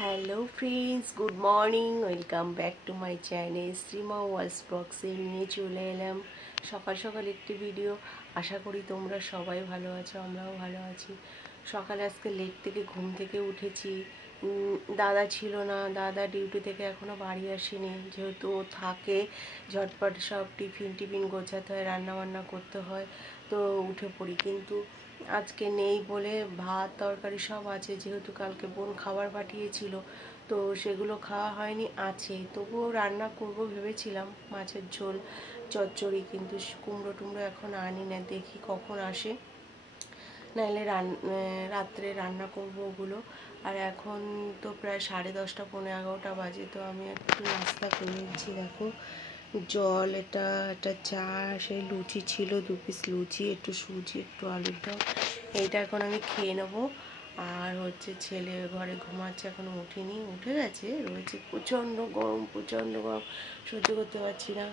Hello friends, good morning. Welcome back to my channel Shrima ওয়ালস ব্লগসে নিয়ে চলে এলাম সকাল সকাল একটি ভিডিও। আশা করি তোমরা সবাই ভালো আছো, আমরাও ভালো আছি। সকালে আজকে লেট থেকে ঘুম থেকে উঠেছি। দাদা ছিল না, দাদা ডিউটি থেকে এখনও বাড়ি আসেনি। যেহেতু ও থাকে, ঝটপট সব টিফিন গোছাতে হয়, রান্নাবান্না করতে হয়, তো উঠে পড়ি। কিন্তু আজকে নেই বলে ভাত তরকারি সব আছে, যেহেতু কালকে বোন খাবার পাঠিয়েছিল, তো সেগুলো খাওয়া হয়নি, আছে। তবুও রান্না করব ভেবেছিলাম মাছের ঝোল চচ্চড়ি, কিন্তু কুমড়ো টুমড়ো এখন আনি না, দেখি কখন আসে, নাহলে রাত্রে রান্না করব ওগুলো। আর এখন তো প্রায় 10:30 11:30 বাজে, তো আমি একটু নাস্তা করে নিচ্ছি। দেখো, জল, একটা চা, সেই লুচি ছিল 2 পিস লুচি, একটু সুজি, একটু আলুর দম, এইটা এখন আমি খেয়ে নেবো। আর হচ্ছে ছেলে ঘরে ঘুমাচ্ছে, এখনও উঠেনি, উঠে গেছে, রয়েছে। প্রচণ্ড গরম সহ্য করতে পারছি না।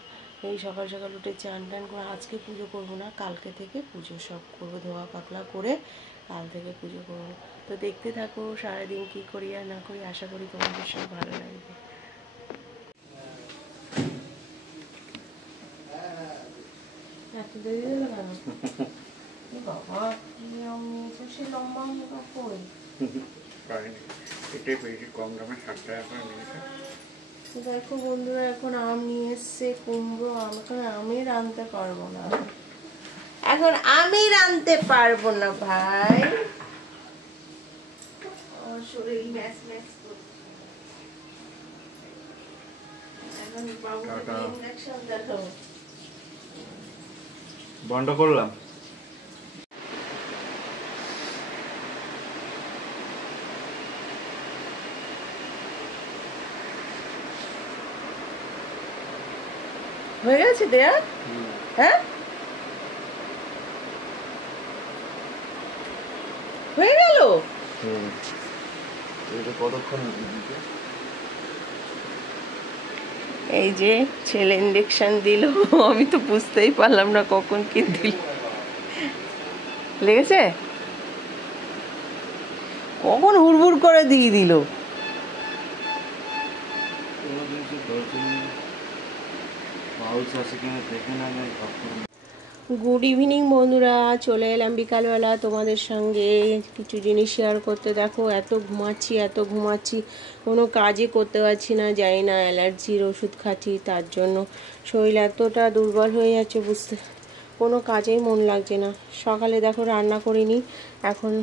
এই সকাল সকাল উঠে চান টান করে আজকে পুজো করবো না, কালকে থেকে পুজো সব করবো, ধোয়া পাকলা করে কাল থেকে পুজো করবো। তো দেখতে থাকো সারাদিন কী করি আর না করি, আশা করি তোমাদের সব ভালো লাগবে। এত দেরি হলো কেন? বাবা, কি নিয়ম নিয়েছে, সে লম্বা মুখা কই? এটাই পেয়েছি কম দামে 60 টাকা করে নিয়েছে। দেখো বন্ধুরা, এখন আম নিয়ে এসছে, কুমড়ো আম। এখন আমি রাঁধতে পারবো না, এখন আমি রাঁধতে পারবো না ভাই। আমার শরীর ম্যাচ ম্যাচ করছে। এখন বাবুকে ইনজেকশন দেখাবো। বন্ধ করলাম। হয়ে গেছে দেয়া? হ্যাঁ, হয়ে গেল। এই যে ছেলে ইনজেকশন দিল, আমি তো বুঝতেই পারলাম না কখন কি দিল। লেগেছে? কখন হুড়হুড় করে দিয়ে দিল। গুড ইভিনিং বন্ধুরা, চলে এলাম বিকালবেলা তোমাদের সঙ্গে কিছু জিনিস শেয়ার করতে। দেখো, এত ঘুমাচ্ছি, কোনো কাজই করতে পারছি না, জানি না অ্যালার্জির ওষুধ খাচ্ছি তার জন্য শরীর এতটা দুর্বল হয়ে যাচ্ছে, কোনো কাজেই মন লাগছে না। সকালে দেখো রান্না করিনি, এখন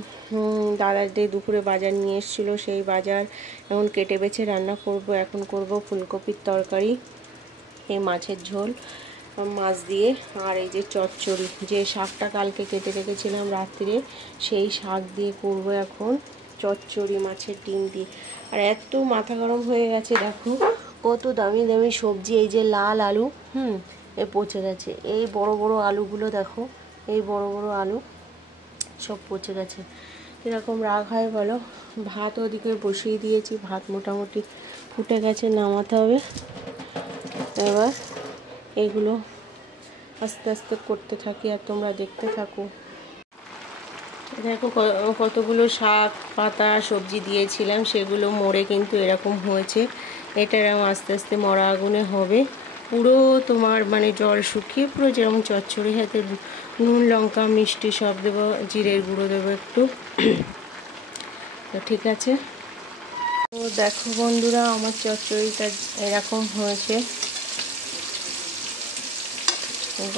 দাদাদের দুপুরে বাজার নিয়ে এসেছিলো, সেই বাজার এখন কেটে বেছে রান্না করব। এখন করব ফুলকপির তরকারি, এই মাছের ঝোল মাছ দিয়ে, আর এই যে চচ্চড়ি, যে শাকটা কালকে কেটে রেখেছিলাম রাত্রে, সেই শাক দিয়ে করব এখন চচ্চড়ি মাছের ডিম দিয়ে। আর এত মাথা গরম হয়ে গেছে, দেখো কত দামি দামি সবজি, এই যে লাল আলু, এ পচে গেছে। এই বড় বড় আলুগুলো দেখো, এই বড় বড় আলু সব পচে গেছে। এরকম রাগ হয় বলো? ভাত ওদিকে বসিয়ে দিয়েছি, ভাত মোটামুটি ফুটে গেছে, নামাতে হবে। এবার এগুলো আস্তে আস্তে করতে থাকি আর তোমরা দেখতে থাকো। দেখো কতগুলো শাক পাতা সবজি দিয়েছিলাম, সেগুলো মরে কিন্তু এরকম হয়েছে। এটা এরকম আস্তে আস্তে মরা আগুনে হবে, পুরো তোমার মানে জল শুকিয়ে পুরো যেরকম চচ্চড়ি, হাতে নুন লঙ্কা মিষ্টি সব দেবো, জিরের গুঁড়ো দেবো একটু। তো ঠিক আছে, তো দেখো বন্ধুরা, আমার চচ্চড়িটা এরকম হয়েছে।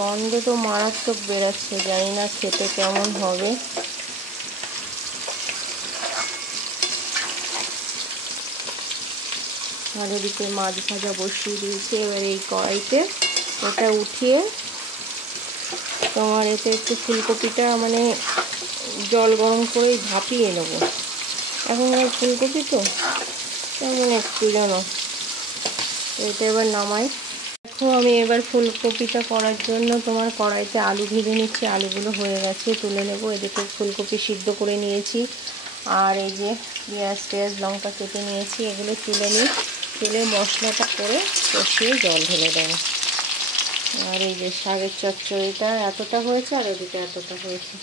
গন্ধ তো মারাত্মক বেরাচ্ছে, জানি না খেতে কেমন হবে। আর এদিকে মাছ ভাজা বসিয়ে দিয়েছি। এবার এই কড়াইতে এটা উঠিয়ে তোমার এতে একটু ফুলকপিটা মানে জল গরম করে ভাপিয়ে নেবো। এখনকার ফুলকপি তো তেমন একটু জানো, এটা এবার নামাই। দেখো, আমি এবার ফুলকপিটা করার জন্য তোমার কড়াইতে আলু ভেজে নিচ্ছি। আলুগুলো হয়ে গেছে, তুলে নেবো। এদিকে ফুলকপি সিদ্ধ করে নিয়েছি, আর এই যে পেঁয়াজ লঙ্কা কেটে নিয়েছি, এগুলো তুলে নিই। তুলে মশলাটা করে কষিয়ে জল ঢেলে দেবো। আর এই যে শাকের চচ্চড়িটা এতটা হয়েছে, আর এদিকে এতটা হয়েছে।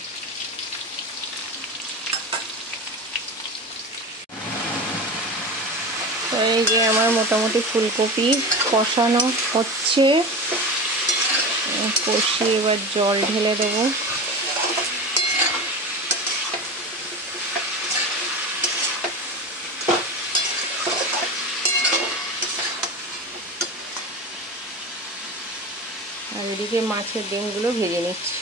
তো এই যে আমার মোটামুটি ফুলকপি কষানো হচ্ছে, কষিয়ে এবার জল ঢেলে দেবো। আর এদিকে মাছের ডিমগুলো ভেজে নিচ্ছি।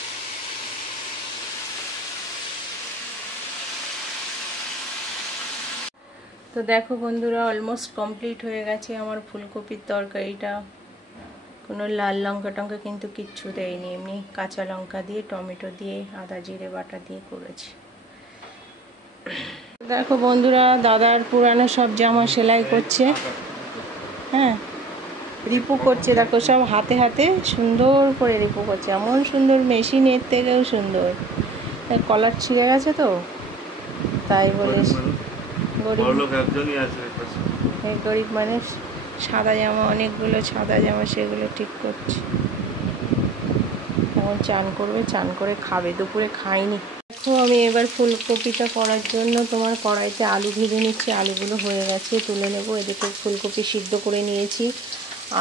তো দেখো বন্ধুরা, অলমোস্ট কমপ্লিট হয়ে গেছে আমার ফুলকপির তরকারিটা। কোনো লাল লঙ্কা টঙ্কা কিন্তু কিচ্ছু দেয়নি, এমনি কাঁচা লঙ্কা দিয়ে, টমেটো দিয়ে, আদা জিরে বাটা দিয়ে করেছি। দেখো বন্ধুরা, দাদার পুরানো সব জামা সেলাই করছে। হ্যাঁ, রিপু করছে, দেখো সব হাতে হাতে সুন্দর করে রিপু করছে, এমন সুন্দর, মেশিনের থেকেও সুন্দর। কলার ছিঁড়ে গেছে তো তাই বলে গরিব মানুষ সাদা জামা, অনেকগুলো সাদা জামা, সেগুলো ঠিক করছে। এখন চান করবে, চান করে খাবে, দুপুরে খাইনি। দেখো আমি এবার ফুলকপিটা করার জন্য তোমার কড়াইতে আলু ভেজে নিচ্ছি। আলুগুলো হয়ে গেছে, তুলে নেবো। এদিকে ফুলকপি সিদ্ধ করে নিয়েছি,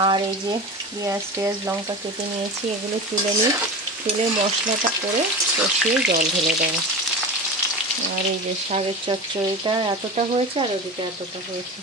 আর এই যে পেঁয়াজ টেয়াজ লঙ্কা কেটে নিয়েছি, এগুলো তুলে নিই। তুলে মশলাটা করে কষিয়ে জল ঢেলে দেবো। আর এই যে শাকের চচ্চড়িটা এতটা হয়েছে, আর ওদিকে এতটা হয়েছে।